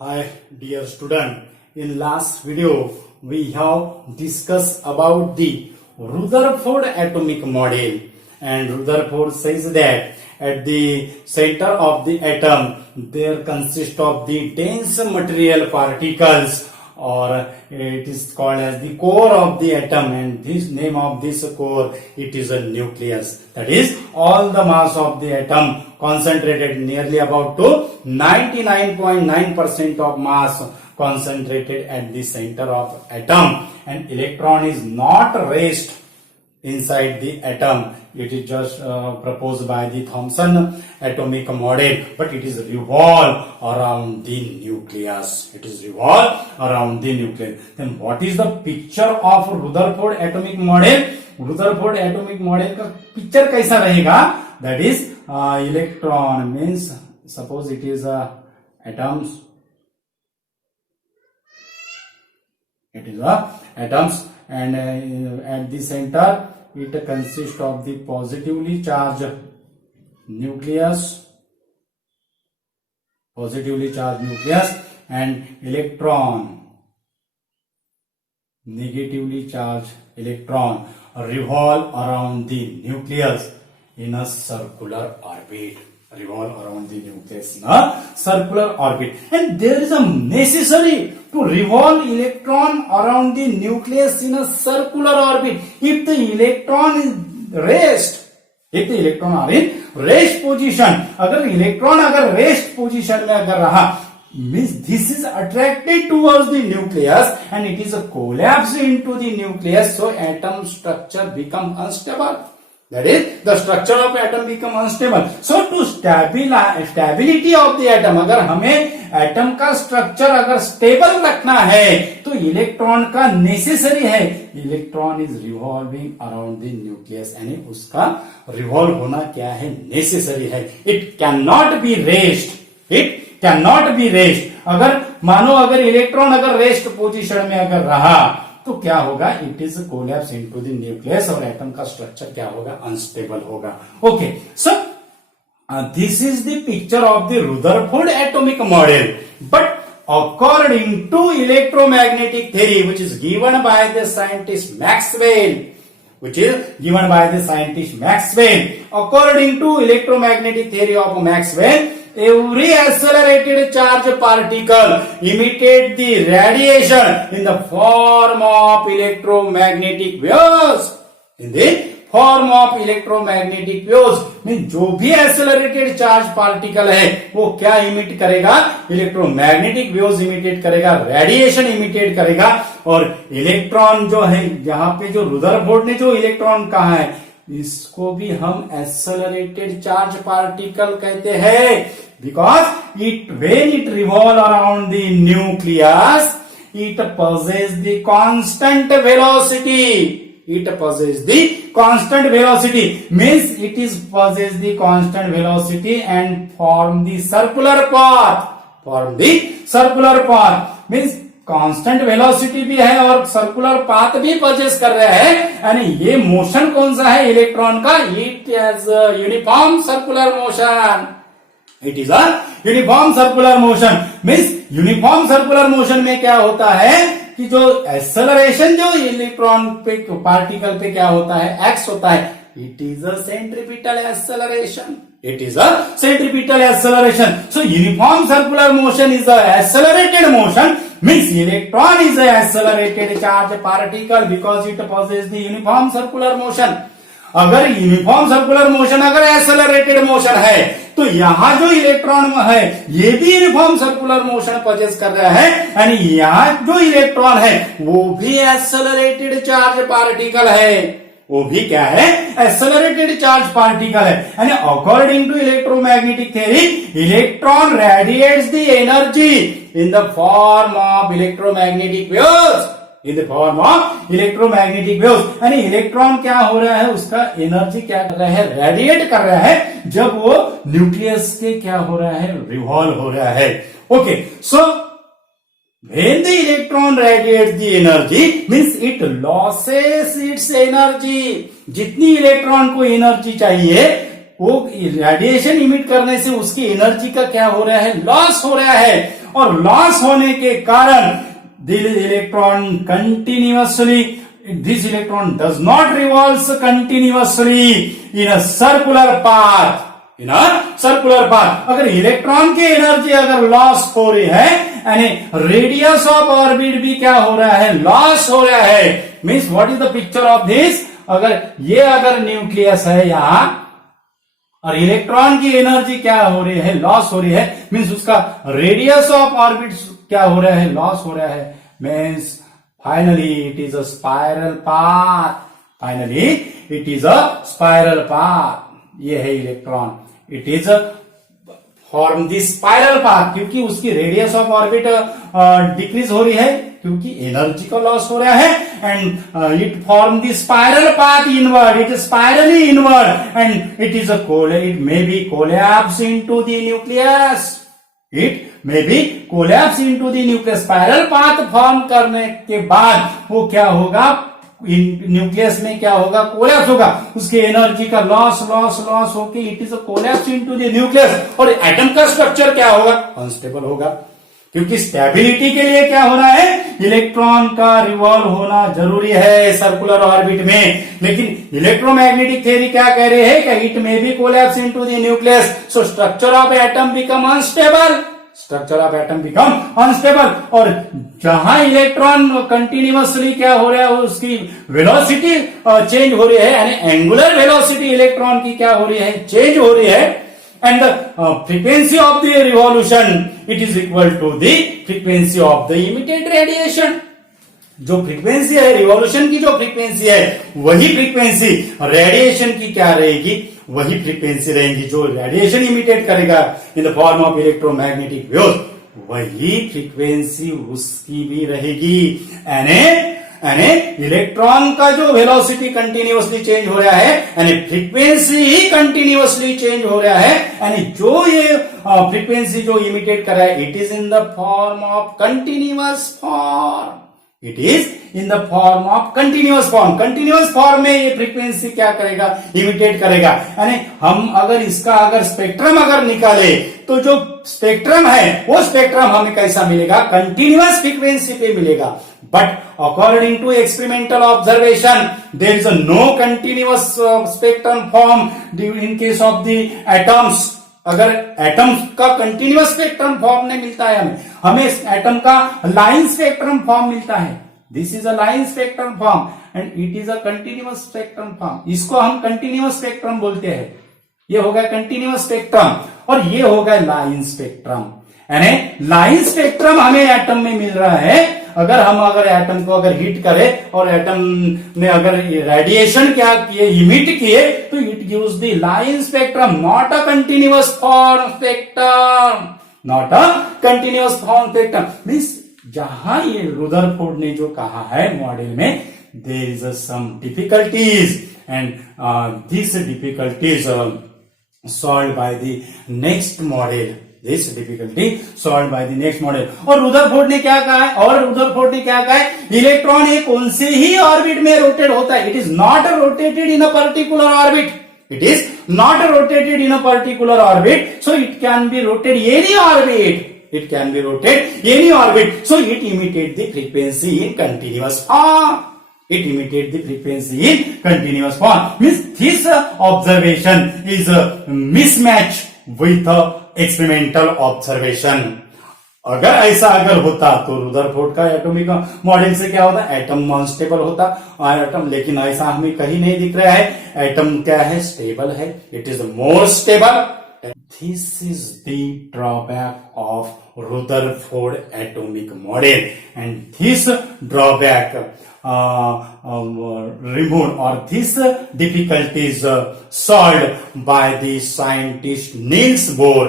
Hi dear student, in last video we have discussed about the Rutherford atomic model, and Rutherford says that at the center of the atom there consists of the dense material particles, or it is called as the core of the atom, and this name of this core, it is a nucleus. That is all the mass of the atom concentrated nearly about to 99.9% of mass concentrated at the center of atom, and electron is not rest inside the atom. It is just proposed by the Thomson atomic model, but it is revolve around the nucleus. It is revolve around the nucleus. Then what is the picture of Rutherford atomic model? Rutherford atomic model का picture कैसा रहेगा? That is electron means, suppose it is atoms. It is atoms, and at the center it consists of the positively charged nucleus, and electron, negatively charged electron, revolve around the nucleus in a circular orbit. Revolve around the nucleus in a circular orbit, and there is a necessary to revolve electron around the nucleus in a circular orbit. If the electron is rest, if the electron are in rest position, अगर electron अगर rest position में अगर रहा, means this is attracted towards the nucleus and it is a collapse into the nucleus, so atom structure become unstable. That is, the structure of atom become unstable. So to stability of the atom, अगर हमें atom का structure अगर stable रखना है तो electron का necessary है. Electron is revolving around the nucleus, यानी उसका रिवॉल्व होना क्या है, नेसेसरी है. It can not be rest. It can not be rest. अगर मानो अगर इलेक्ट्रॉन अगर रेस्ट पोजीशन में अगर रहा तो क्या होगा, it is collapse into the nucleus और एटम का स्ट्रक्चर क्या होगा, अनस्टेबल होगा. Okay, so this is the picture of the Rutherford atomic model. But according to electromagnetic theory, which is given by the scientist Maxwell, according to electromagnetic theory of Maxwell, every accelerated charge particle imitate the radiation in the form of electromagnetic waves. In the form of electromagnetic waves, mean जो भी accelerated charge particle है वो क्या emit करेगा, electromagnetic waves imitate करेगा, radiation imitate करेगा. और electron जो है, यहाँ पे जो रुदरफोर्ड ने जो इलेक्ट्रॉन कहा है, इसको भी हम एक्सेलरेटेड चार्ज पार्टिकल कहते हैं. Because when it revolve around the nucleus, it possesses the constant velocity. It possesses the constant velocity, means it is possess the constant velocity and form the circular path. Means constant velocity भी है और circular path भी purchase कर रहा है. यानी ये motion कौन सा है इलेक्ट्रॉन का, it is uniform circular motion. It is a uniform circular motion. Means uniform circular motion में क्या होता है कि जो एक्सेलरेशन जो इलेक्ट्रॉन पे पार्टिकल पे क्या होता है, एक्स होता है. It is a centripetal acceleration. So uniform circular motion is a accelerated motion, means electron is a accelerated charge particle because it possesses the uniform circular motion. अगर uniform circular motion अगर accelerated motion है तो यहां जो electron है ये भी uniform circular motion possess कर रहा है, यानी यहां जो इलेक्ट्रॉन है वो भी एक्सेलरेटेड चार्ज पार्टिकल है. वो भी क्या है, एक्सेलरेटेड चार्ज पार्टिकल है. यानी according to electromagnetic theory, electron radiates the energy in the form of electromagnetic waves. यानी इलेक्ट्रॉन क्या हो रहा है, उसका एनर्जी क्या कर रहा है, रेडिएट कर रहा है जब वो न्यूक्लियस के क्या हो रहा है, रिवॉल्व हो रहा है. Okay, so when the electron radiates the energy, means it loses its energy. जितनी इलेक्ट्रॉन को एनर्जी चाहिए वो रेडिएशन इमिट करने से उसकी एनर्जी का क्या हो रहा है, लॉस हो रहा है. और लॉस होने के कारण this electron continuously this electron does not revolves continuously in a circular path. In a circular path. अगर इलेक्ट्रॉन की एनर्जी अगर लॉस हो रही है यानी रेडियस ऑफ ऑर्बिट भी क्या हो रहा है, लॉस हो रहा है. Means what is the picture of this. अगर न्यूक्लियस है यहां और इलेक्ट्रॉन की एनर्जी क्या हो रही है, लॉस हो रही है, मीन्स उसका रेडियस ऑफ ऑर्बिट क्या हो रहा है, लॉस हो रहा है. Means finally it is a spiral path. Finally it is a spiral path. ये है electron. It is a form the spiral path क्योंकि उसकी रेडियस ऑफ ऑर्बिट डिक्रीज हो रही है क्योंकि एनर्जी का लॉस हो रहा है. And it form the spiral path inward. It is spirally inward and it is it may be collapse into the nucleus. It may be collapse into the nucleus. Spiral path form करने के बाद वो क्या होगा, nucleus में क्या होगा, collapse होगा. उसकी एनर्जी का लॉस होके it is collapse into the nucleus. और एटम का स्ट्रक्चर क्या होगा, अनस्टेबल होगा. क्योंकि स्टेबिलिटी के लिए क्या होना है, इलेक्ट्रॉन का रिवॉल्व होना जरूरी है सर्कुलर ऑर्बिट में. लेकिन इलेक्ट्रोमैग्नेटिक थ्योरी क्या कह रहे हैं कि it may be collapse into the nucleus. So structure of atom become unstable. Structure of atom become unstable. और जहां इलेक्ट्रॉन कंटिन्यूअसली क्या हो रहा है, उसकी वेलोसिटी चेंज हो रही है यानी एंगुलर वेलोसिटी इलेक्ट्रॉन की क्या हो रही है, चेंज हो रही है. And the frequency of the revolution it is equal to the frequency of the emitted radiation. जो फ्रीक्वेंसी है रिवॉल्यूशन की, जो फ्रीक्वेंसी है वही फ्रीक्वेंसी रेडिएशन की क्या रहेगी, वही फ्रीक्वेंसी रहेगी. जो रेडिएशन इमिटेट करेगा इन the form of electromagnetic waves, वही फ्रीक्वेंसी उसकी भी रहेगी. यानी इलेक्ट्रॉन का जो वेलोसिटी कंटिन्यूअसली चेंज हो रहा है यानी फ्रीक्वेंसी ही कंटिन्यूअसली चेंज हो रहा है. यानी जो ये फ्रीक्वेंसी जो इमिटेट कर रहा है, it is in the form of continuous form. It is in the form of continuous form. Continuous form में ये फ्रीक्वेंसी क्या करेगा, इमिटेट करेगा. यानी हम अगर इसका स्पेक्ट्रम अगर निकाले तो जो स्पेक्ट्रम है वो स्पेक्ट्रम हमें कैसा मिलेगा, कंटिन्यूअस फ्रीक्वेंसी पे मिलेगा. But according to experimental observation there is no continuous spectrum form in case of the atoms. अगर एटम का कंटिन्यूअस स्पेक्ट्रम फॉर्म नहीं मिलता है हमें एटम का लाइन स्पेक्ट्रम फॉर्म मिलता है. This is a line spectrum form and it is a continuous spectrum form. इसको हम कंटिन्यूअस स्पेक्ट्रम बोलते हैं. ये हो गया कंटिन्यूअस स्पेक्ट्रम और ये हो गया लाइन स्पेक्ट्रम. यानी लाइन स्पेक्ट्रम हमें एटम में मिल रहा है. अगर एटम को हिट करे और एटम ने अगर रेडिएशन क्या किए, इमिट किए, तो it gives the line spectrum, not a continuous form spectrum. Not a continuous form spectrum means जहां ये रुदरफोर्ड ने जो कहा है मॉडल में, there is some difficulties and this difficulties solve by the next model. This difficulty solved by the next model. और Rutherford ने क्या कहा है, इलेक्ट्रॉन एक कौन से ही ऑर्बिट में रोटेट होता है. It is not rotated in a particular orbit. It is not rotated in a particular orbit, so it can be rotated any orbit. It can be rotated any orbit. So it imitates the frequency in continuous form. It imitates the frequency in continuous form. Means this observation is a mismatch with a experimental observation. अगर होता तो Rutherford का atomic model से क्या होता, atom unstable होता और atom, लेकिन ऐसा हमें कहीं नहीं दिख रहा है. एटम क्या है, स्टेबल है. It is more stable. This is the drawback of Rutherford atomic model and this drawback removed or this difficulties solved by the scientist Niels Bohr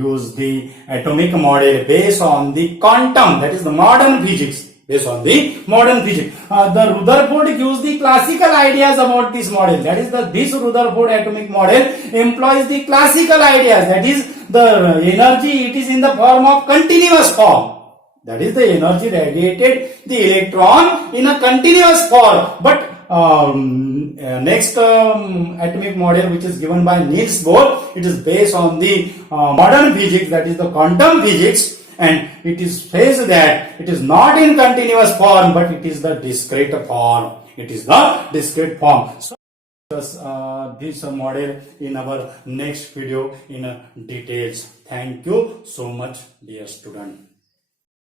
used the atomic model based on the quantum, that is the modern physics, based on the modern physics. The Rutherford used the classical ideas about this model, that is this Rutherford atomic model employs the classical ideas, that is the energy, it is in the form of continuous form. That is the energy radiated the electron in a continuous form. But next atomic model which is given by Niels Bohr, it is based on the modern physics, that is the quantum physics, and it is says that it is not in continuous form, but it is the discrete form. It is the discrete form. So this model in our next video in details. Thank you so much, dear student.